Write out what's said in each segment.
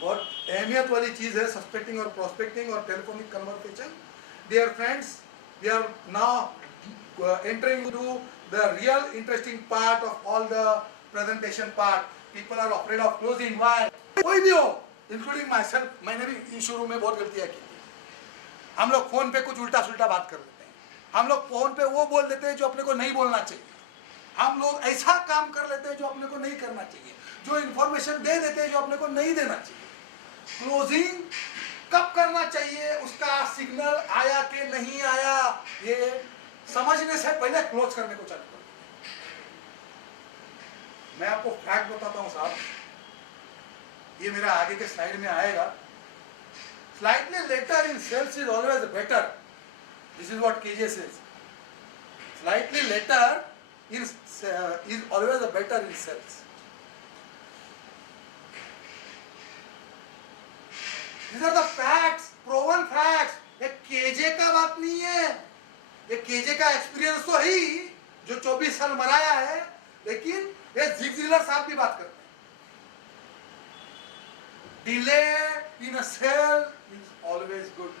बहुत अहमियत वाली चीज़ है सस्पेक्टिंग और प्रोस्पेक्टिंग और telephonic conversation. Dear friends, we are now entering into the real interesting part of all the presentation part. People are afraid of closing. Why? कोई भी हो, including myself, मैंने भी शुरू में बहुत गलतियाँ की थी. हम लोग फोन पे कुछ उल्टा सुल्टा बात कर लेते हैं. हम लोग फोन पे वो बोल देते हैं जो अपने को नहीं बोलना चाहिए. हम लोग ऐसा काम कर लेते हैं जो अपने को नहीं करना चाहिए. जो इंफॉर्मेशन दे देते हैं जो अपने को नहीं देना चाहिए. क्लोजिंग कब करना चाहिए, उसका सिग्नल आया कि नहीं आया, ये समझने से पहले क्लोज करने को चालू करो. मैं आपको फैक्ट बताता हूं साहब, ये मेरा आगे के स्लाइड में आएगा. Slightly later in sales is always better. This is what KJ says. Slightly later is always better in sales. These are the facts, proven facts. ये केजे का बात नहीं है. ये केजे का एक्सपीरियंस तो है ही, जो 24 साल मराया है, लेकिन ये जिग जिगलर साहब भी बात करते हैं. Delay in a sale is always good.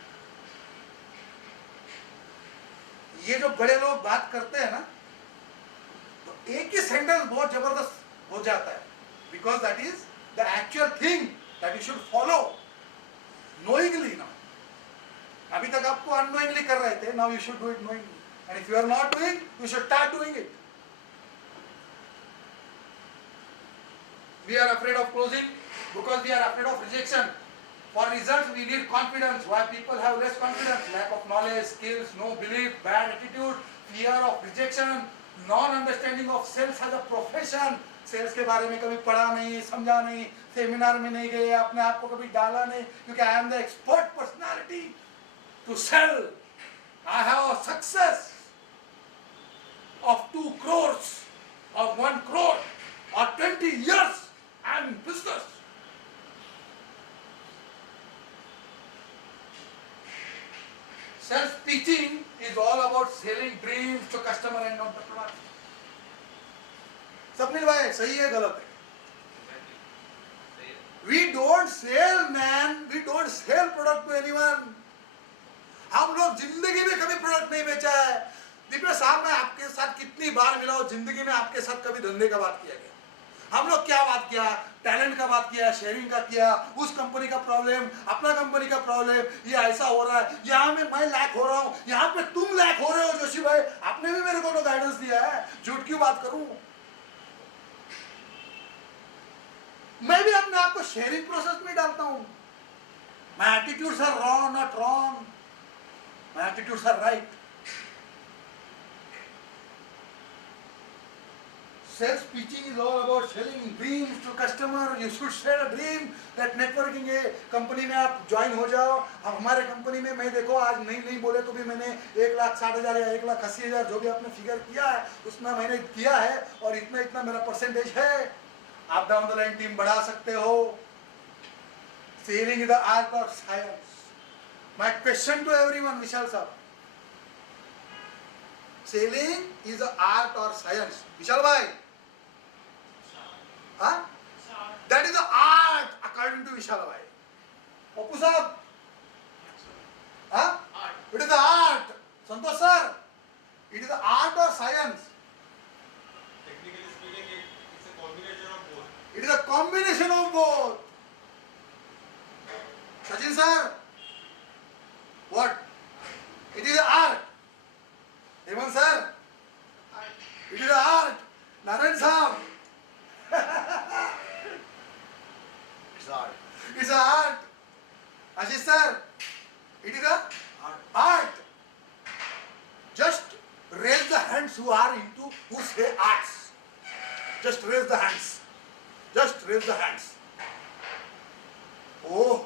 ये जो बड़े लोग बात करते हैं ना, तो एक ही सेंटेंस बहुत जबरदस्त हो जाता है. Because that is the actual thing that you should follow. Knowingly now. अभी तक आपको unknowingly कर रहे थे. Now you should do it knowingly. And if you are not doing, you should start doing it. We are afraid of closing because we are afraid of rejection. For results, we need confidence. Why people have less confidence? Lack of knowledge, skills, no belief, bad attitude, fear of rejection, non-understanding of sales as a profession. Sales के बारे में कभी पढ़ा नहीं, समझा नहीं, seminar में नहीं गए, अपने आप को कभी डाला नहीं, क्योंकि I am the expert personality to sell. I have a success of 2 crores, of 1 crore, or 20 years I am in business. Self-teaching is all about selling dreams to customer and not the product. Swapnil भाई सही है गलत है? We don't sell man, we don't sell product to anyone. हम लोग जिंदगी में कभी प्रोडक्ट नहीं बेचा है. दीपेश साहब, मैं आपके साथ कितनी बार मिला हूं जिंदगी में, आपके साथ कभी धंधे का बात किया गया? हम लोग क्या बात किया? टैलेंट का बात किया, शेयरिंग का किया, उस कंपनी का प्रॉब्लम, अपना कंपनी का प्रॉब्लम, ये ऐसा हो रहा है, यहाँ में मैं लैक हो रहा हूँ, यहाँ पे तुम लैक हो रहे हो. जोशी भाई, आपने भी मेरे को गाइडेंस दिया है, झूठ क्यों बात करूं? मैं भी अपने आप को शेयरिंग प्रोसेस में डालता हूं. My attitudes are wrong, not wrong. My attitudes are right. Sales pitching is all about selling dreams to customer. You should sell a dream that networking है. कंपनी में आप ज्वाइन हो जाओ. अब हमारे कंपनी में मैं देखो आज नहीं बोले तो भी मैंने 1,60,000 या 1,80,000 जो भी आपने फिगर किया है उसमें मैंने किया है, और इतना मेरा परसेंटेज है. आप डाउन द लाइन टीम बढ़ा सकते हो. Selling is the art of science. My question to everyone, Vishal साहब, सेलिंग इज द आर्ट और साइंस. विशाल भाई, that is the art according to Vishal bhai. Oppu sahab, it is the art. Santosh sir, it is the art or science? Technically speaking, it's a combination of both. It is a combination of both. Sachin sir, what? It is the art. Hemant sir, it is the art. Narayan sahab, It's art. it's a art. Ashish sir, it is a art. Just raise the hands who are into, who say arts. Just raise the hands. Just raise the hands. ओह,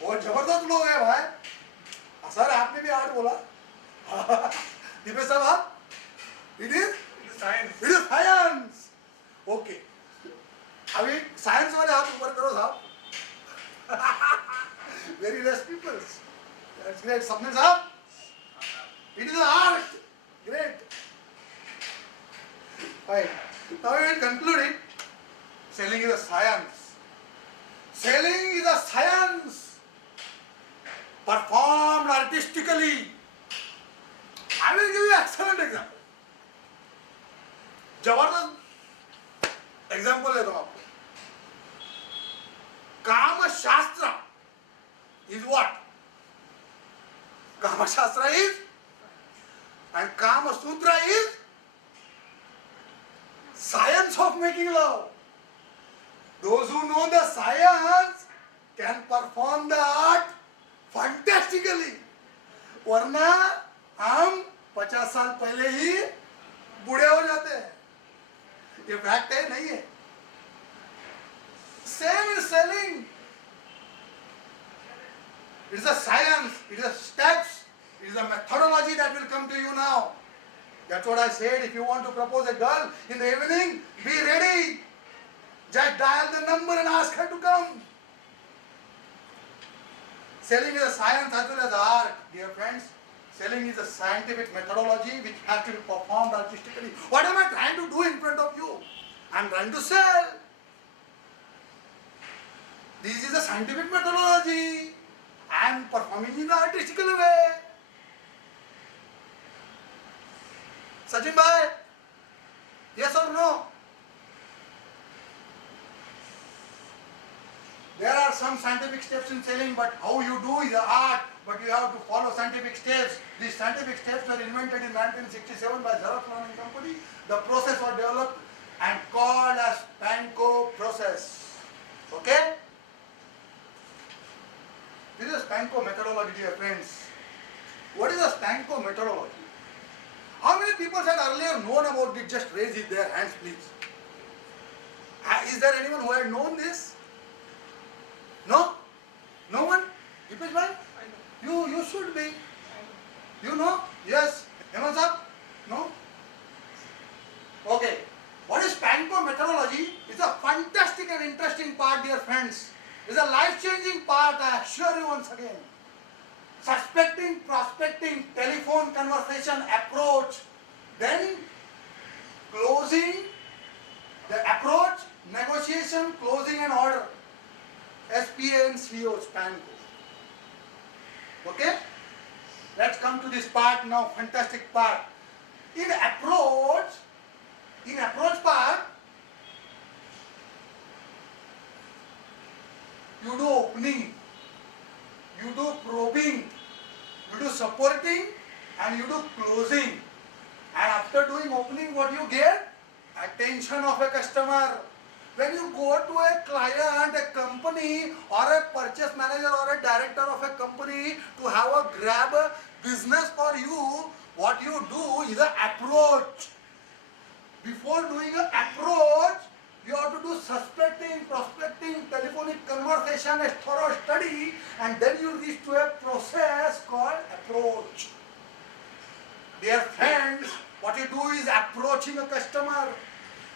बहुत जबरदस्त लोग हैं भाई. Sir आपने भी art बोला. दीपेश साहब आप, it is Science. it is science. Okay. अभी साइंस वाले हाथ ऊपर करो साहब. Very less people. That's great. Sapnil साहब, it is art. Great. Fine. Now we will conclude it. Selling is a science. Selling is a science performed artistically. I will give you excellent example. जबरदस्त example देता हूं आपको. कामशास्त्र is what? Kamashastra is and Kama Sutra is science of making love. Those who know the science can perform the art fantastically. वरना हम 50 साल पहले ही बूढ़े हो जाते हैं. ये फैक्ट है, नहीं है? Same in selling. It is a science, it is a steps, it is a methodology that will come to you now. That's what I said. If you want to propose a girl in the evening, be ready. Just dial the number and ask her to come. Selling is a science as well as art, dear friends. Selling is a scientific methodology which has to be performed artistically. What am I trying to do in front of you? I am trying to sell. This is a scientific methodology. I am performing in an artistical way. Sachin bhai, yes or no? There are some scientific steps in selling, but how you do is an art. But you have to follow scientific steps. These scientific steps were invented in 1967 by Xerox Learning Company. The process was developed and called as Panko process. Okay? This is Panko methodology, dear friends. What is a Panko methodology? How many people had earlier known about it? Just raise their hands, please. Is there anyone who had known this? No? No one? Dipesh bhai? You should be. You know? Yes. Hemant sir? No? Okay. What is Panko methodology? It's a fantastic and interesting part, dear friends. It's a life-changing part, I assure you once again. Suspecting, prospecting, telephone conversation, approach, then closing, the approach, negotiation, closing and order. SPA and CO, Panko. Okay? Let's come to this part now, fantastic part. In approach part, you do opening, you do probing, you do supporting, and you do closing. And after doing opening, what you get? Attention of a customer. When you go to a client, a company, or a purchase manager or a director of a company to have a grab a business for you, what you do is an approach. Before doing an approach, you have to do suspecting, prospecting, telephonic conversation, a thorough study, and then you reach to a process called approach. Dear friends, what you do is approaching a customer.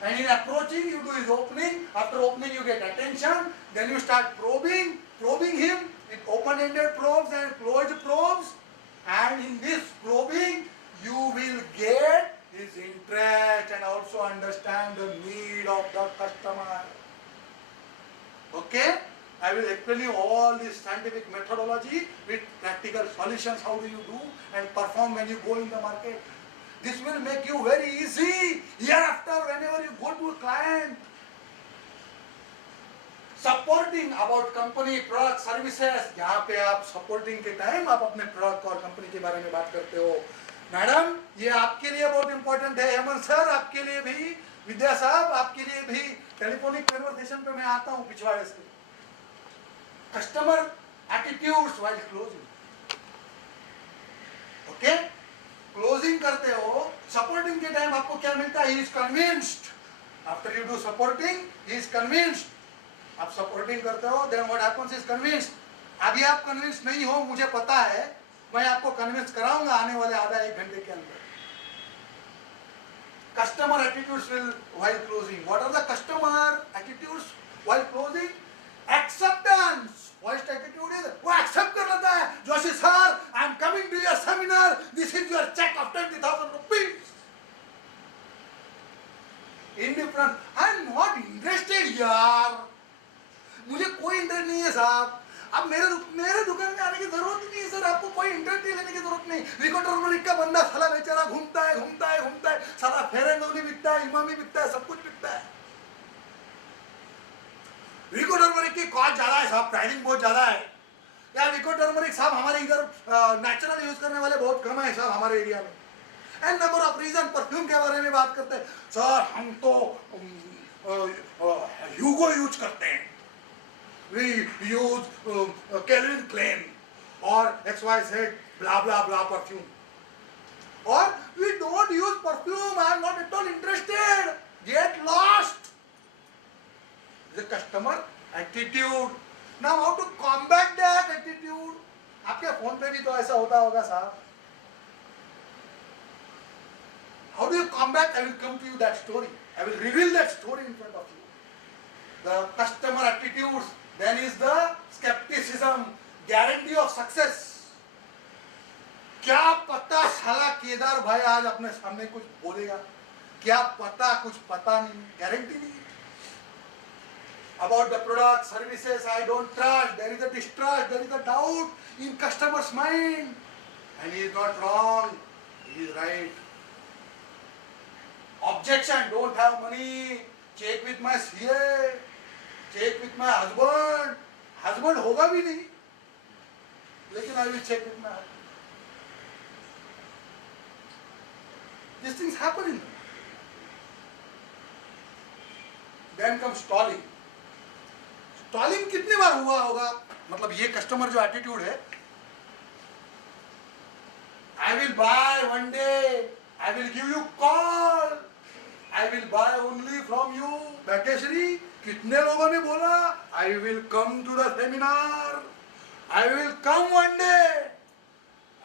And in approaching, you do is opening. After opening, you get attention. Then you start probing him with open-ended probes and closed probes. And in this probing, you will get his interest and also understand the need of the customer. Okay? I will explain you all this scientific methodology with practical solutions. How do you do and perform when you go in the market? This will make you very easy hereafter whenever you go to a client. Supporting about company, product, services. यहाँ पे आप supporting के time आप अपने product और company के बारे में बात करते हो. मैडम, ये आपके लिए बहुत important है. हेमंत सर, आपके लिए भी. विद्या साहब, आपके लिए भी. Telephonic conversation पे मैं आता हूँ पिछवाड़े से. Customer attitudes while closing. Okay? Closing करते हो, supporting के time आपको क्या मिलता है? He is convinced. After you do supporting, he is convinced. आप supporting करते हो, then what happens is convinced. अभी आप convinced नहीं हो, मुझे पता है, मैं आपको convince कराऊंगा आने वाले आधा एक घंटे के अंदर. Customer attitudes will while closing. What are the customer attitudes while closing? Acceptance. First attitude is वो accept कर लेता है. Joshi sir, I am coming to your seminar. This is your check of 20,000 rupees. Indifferent. I am not interested यार. मुझे कोई interest नहीं है साहब। अब मेरे दुकान में आने की जरूरत ही नहीं है सर, आपको कोई इंटरेस्ट लेने की जरूरत नहीं। विको टर्मरिक का बंदा साला बेचारा घूमता है साला फेयर एंड लवली बिकता है, इमामी बिकता है, सब कुछ बिकता है। विको टर्मरिक की कॉस्ट ज्यादा है साहब, प्राइसिंग बहुत ज्यादा है। यार विको टर्मरिक साहब हमारे इधर नेचुरल यूज करने वाले बहुत कम है साहब हमारे एरिया में। And number of reason, perfume के बारे में बात करते हैं सर, हम तो ह्यूगो यूज करते हैं, we use Calvin Klein or XYZ blah blah blah perfume, or we don't use perfume, I am not at all interested, get lost. The customer attitude. Now how to combat that attitude? आपके phone पे भी तो ऐसा होता होगा साहब। How do you combat? I will come to you that story. I will reveal that story in front of you. The customer attitudes, then is the skepticism, guarantee of success. क्या पता साला केदार भाई आज अपने सामने कुछ बोलेगा, क्या पता, कुछ पता नहीं, गारंटी नहीं। About the product, services, I don't trust. There is a distrust, there is a doubt in customer's mind, and he is not wrong, he is right. Objection, don't have money, check with my CA, check with my husband. Husband होगा भी नहीं, लेकिन I will check with my husband. These things happen in them. Then comes stalling. Stalling कितने बार हुआ होगा? मतलब ये customer जो एटीट्यूड है, I will buy one day, I will give you call, I will buy only from you. Bhagyashree, कितने लोगों ने बोला I will come to the seminar, I will come one day,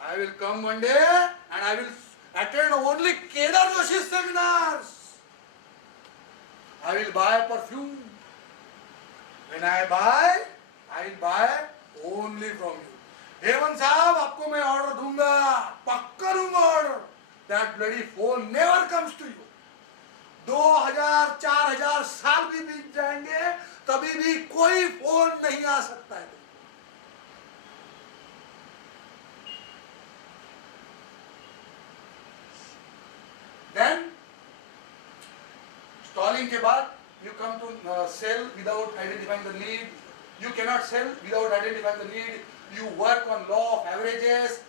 I will come one day and I will attend only Kedar Joshi seminars. I will buy perfume. When I will buy only from you. Hemant साहब आपको मैं order दूंगा, पक्का दूंगा order. That bloody phone never comes to you. 2000 4000 साल भी बीत जाएंगे, तभी भी कोई फोन नहीं आ सकता है। Then stalling के बाद you come to sell without identifying the need. You cannot sell without identifying the need. You work on law of averages,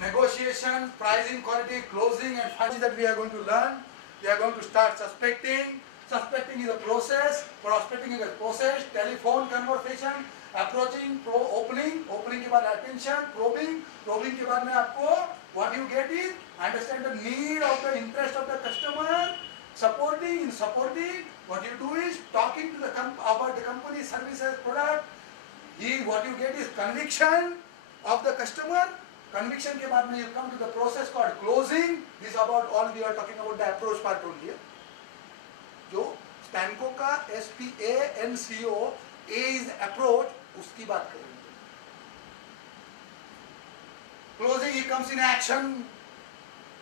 negotiation, pricing, quality, closing, and finally that we are going to learn. We are going to start suspecting. Suspecting is a process. Prospecting is a process. Telephone conversation, approaching, opening के बाद attention, probing के बाद में आपको what you get is understand the need of the interest of the customer. Supporting, what you do is talking to the about the company, services, product. What you get is conviction of the customer. Conviction के बाद में you come to the process called closing. This about all we are talking about the approach part only here. जो स्टैनको का SPANCO, A is approach, उसकी बात करेंगे। Closing, he comes in action.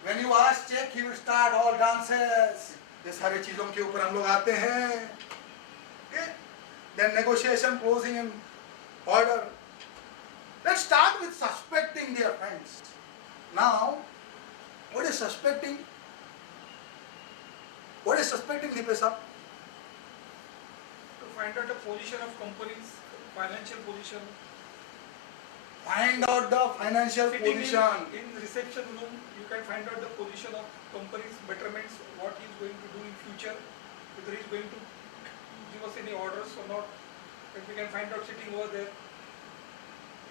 When you ask check, he will start all dances. ये सारे चीजों के ऊपर हम लोग आते हैं। Okay? Then negotiation, closing and order. Let's start with suspecting, dear friends. Now, what is suspecting? What is suspecting, Deepesh? To find out the position of companies, financial position. Find out the financial Sitting position. in reception room, you can find out the position of company's betterments, what he is going to do in future, whether he is going to give us any orders or not. If we can find out sitting over there,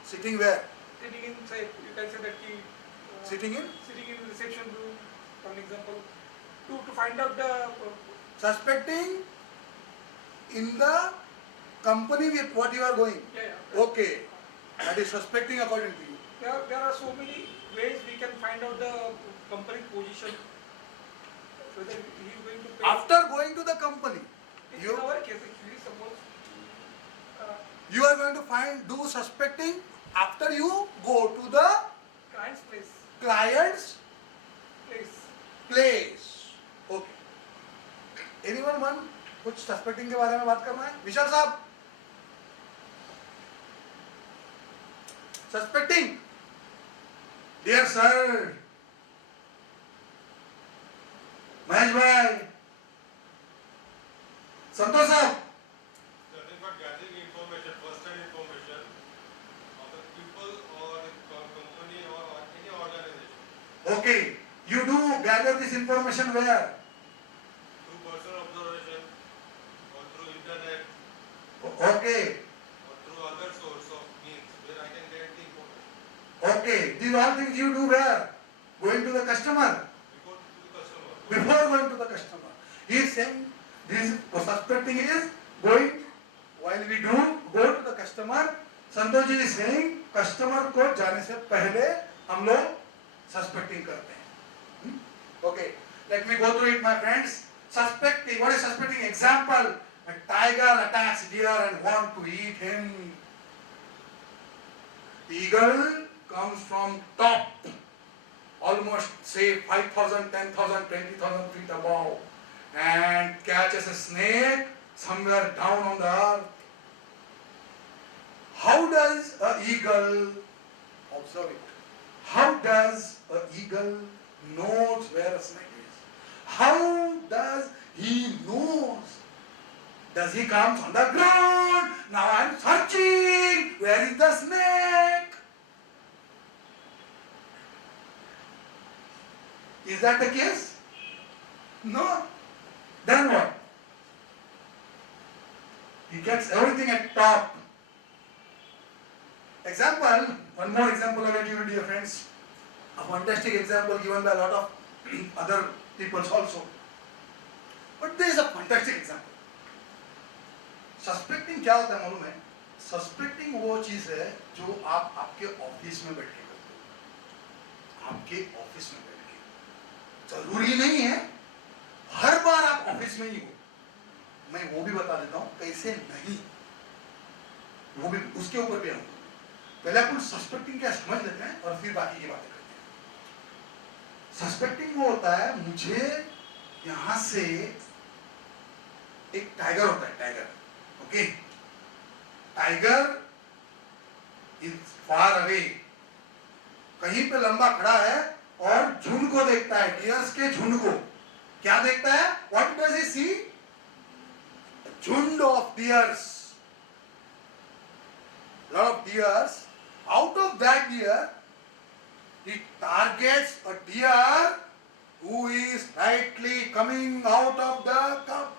Sitting where? sitting in, say, you can say that he Sitting in? sitting in reception room, for an example, to find out the Suspecting in the company with what you are going. yeah. Okay. That is suspecting according to you. There are so many ways we can find out the company position, whether he is going to pay. After going to the company, In you our case, actually, suppose you are going to do suspecting after you go to the client's place, client's place. place. Okay. Anyone want कुछ suspecting के बारे में बात करना है? विशाल साहब, suspecting. Dear sir, Mahesh bhai, Santosh sir, Nothing but gathering information, first-hand information of the people or the company or any organization okay, you do gather this information where? through personal observation or through internet Okay, or through other source of means where I can get the information okay, these all things you do where? Going to the customer. before to the customer. Before going to the customer. He is saying this suspecting is going while we do go to the customer. Santosh ji is saying customer को जाने से पहले हम लोग suspecting करते हैं. Okay, let me go through it, my friends. Suspecting. What is suspecting? Example: a tiger attacks deer and want to eat him. Eagle comes from top, almost say 5,000, 10,000, 20,000 feet above, and catches a snake somewhere down on the earth. How does an eagle observe it? How does an eagle knows where a snake is? How does he knows? Does he come on the ground? Now I am searching. Where is the snake? Is that the case? No. Then what? He gets everything at top. Example, one more example I will give you, dear friends. A fantastic example given by a lot of other people also. But there is a fantastic example. Suspecting क्या होता है मालूम है? Suspecting वो चीज है जो आप आपके ऑफिस में बैठ के करते हो. आपके ऑफिस में बैठ के. जरूरी नहीं है हर बार आप ऑफिस में ही हो. मैं वो भी बता देता हूं कैसे नहीं, वो भी उसके ऊपर भी आऊंगा. पहले अपन सस्पेक्टिंग क्या समझ लेते हैं और फिर बाकी की बातें करते हैं. सस्पेक्टिंग वो होता है, मुझे यहां से एक टाइगर होता है, tiger. Okay, tiger is far away, कहीं पे लंबा खड़ा है और झुंड को देखता है, डियर्स के झुंड को. क्या देखता है? व्हाट डज ही सी? झुंड of dears, lot of deers. Out of that deer, he targets a deer who is rightly coming out of the cup.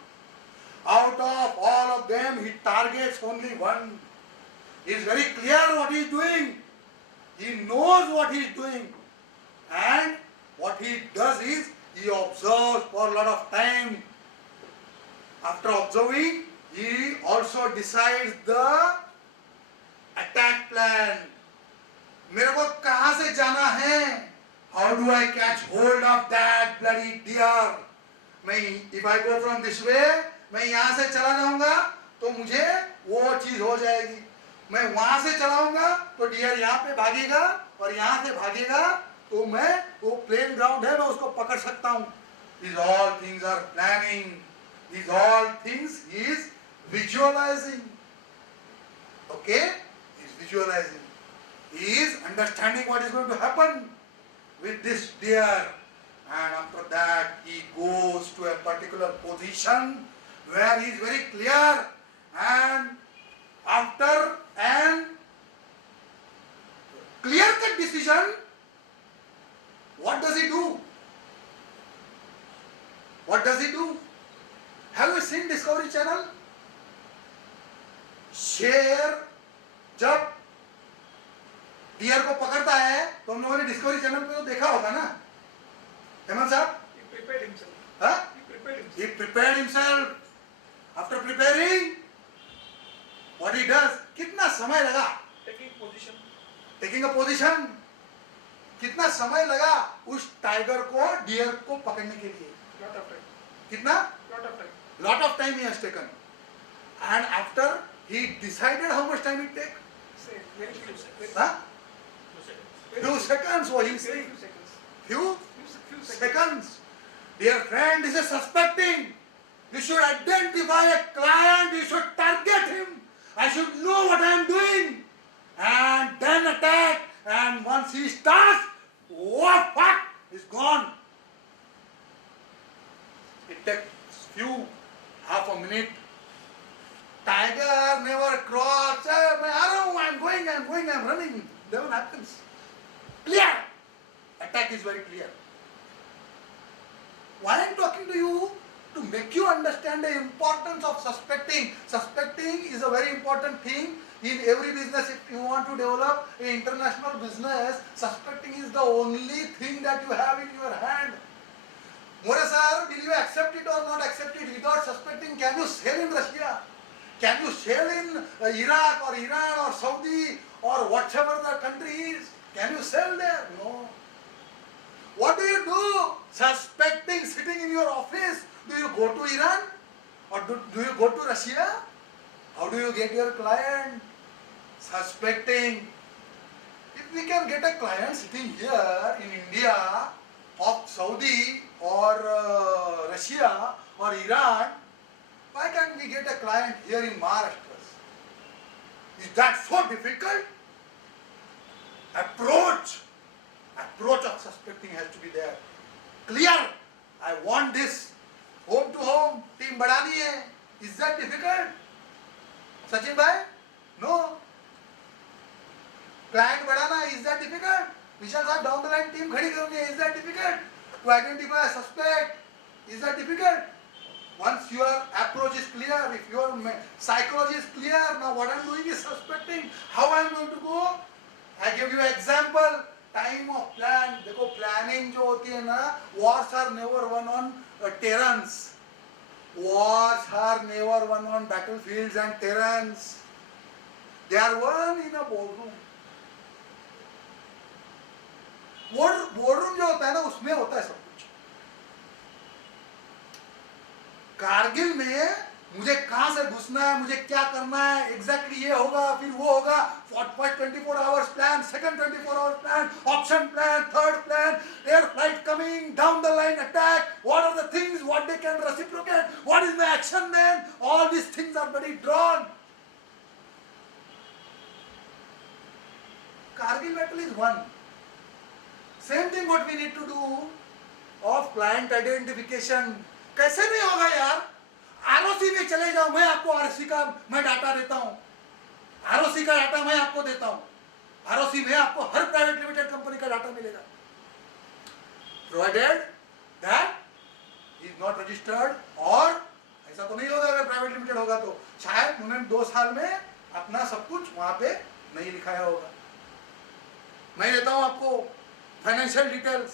Out of all of them, he targets only one. He is very clear what he is doing. He knows what he is doing. And what he does is, he observes for a lot of time. After observing, he also decides the attack plan. मेरे को कहां से जाना है? How do I catch hold of that bloody deer? मैं if I go from this way, मैं यहां से चला जाऊंगा तो मुझे वो चीज हो जाएगी. मैं वहां से चलाऊंगा तो डियर यहाँ पे भागेगा और यहाँ से भागेगा तो मैं वो प्लेन ग्राउंड है, मैं उसको पकड़ सकता हूँ. These all things are planning. These all things is visualizing. Okay? Visualizing. He is understanding what is going to happen with this deer, and after that he goes to a particular position where he is very clear, and after an clear-cut decision, what does he do? What does he do? Have you seen Discovery Channel? शेर जब dear को पकड़ता है तो हम लोगों ने discovery channel पे तो देखा होगा ना, हेमंत साहब? He prepared himself. Huh? He prepared himself. He prepared himself. After preparing, what he does? कितना समय लगा? Taking position. Taking a position. कितना समय लगा उस टाइगर को, डियर को पकड़ने के लिए? Lot of time. कितना? Lot of time. Lot of time he has taken. And after he decided how much time it take? Say very few seconds. Huh? Very Few seconds. What he Very saying? few seconds. Few Few seconds. seconds. Dear friend, this is suspecting. You should identify a client. You should target him. I should know what I am doing, and then attack. once he starts, what fuck is gone. It takes half a minute. Tiger never crawls. मैं आ रहा हूँ, I'm going, I'm running. Never happens. Clear. Attack is very clear. Why I'm talking to you? To make you understand the importance of suspecting. Suspecting is a very important thing in every business. If you want to develop an international business, suspecting is the only thing that you have in your hand. More sir, will you accept it or not accept it? Without suspecting, can you sell in Russia? Can you sell in Iraq or Iran or Saudi or whatever the country is? Can you sell there? No. What do you do? Suspecting, sitting in your office. Do you go to Iran? Or do you go to Russia? How do you get your client? Suspecting. If we can get a client sitting here in India of Saudi or Russia or Iran, why can't we get a client here in Maharashtra? Is that so difficult? Approach of suspecting has to be there. Clear. I want this. Home to home, team बढ़ानी है. Is that difficult? Sachin bhai? No. Client बढ़ाना, is that difficult? Vishal sir, down the line team खड़ी करनी है. Is that difficult? To identify a suspect, is that difficult? Once your approach is clear, if your psychology is clear, now what I am doing is suspecting. How I am going to go? I give you an example. Time of plan. देखो planning जो होती है ना, wars are never won on terrains. Wars are never won on battlefields and terrains. They are won in a boardroom. Boardroom जो होता है ना, उसमें होता है सब कुछ. कारगिल में मुझे कहां से घुसना है, मुझे क्या करना है, एग्जैक्टली ये होगा, फिर वो होगा. First 24 hours plan, second 24 hours plan, option plan, third plan, air flight coming, down the line attack, what are the things, what they can reciprocate, what is the action then, all these things are very drawn. Kargil battle is won. Same thing what we need to do of client identification. कैसे नहीं होगा यार? ROC में चले जाओ, मैं आपको ROC का मैं डाटा देता हूं. आरओसी का डाटा मैं आपको देता हूं. आरओसी में आपको हर प्राइवेट लिमिटेड कंपनी का डाटा मिलेगा. Provided that is not registered. और ऐसा तो नहीं होगा अगर प्राइवेट लिमिटेड होगा तो शायद उन्होंने 2 साल में अपना सब कुछ वहां पे नहीं लिखाया होगा. मैं देता हूं आपको फाइनेंशियल डिटेल्स.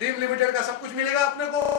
डीम लिमिटेड का सब कुछ मिलेगा अपने को.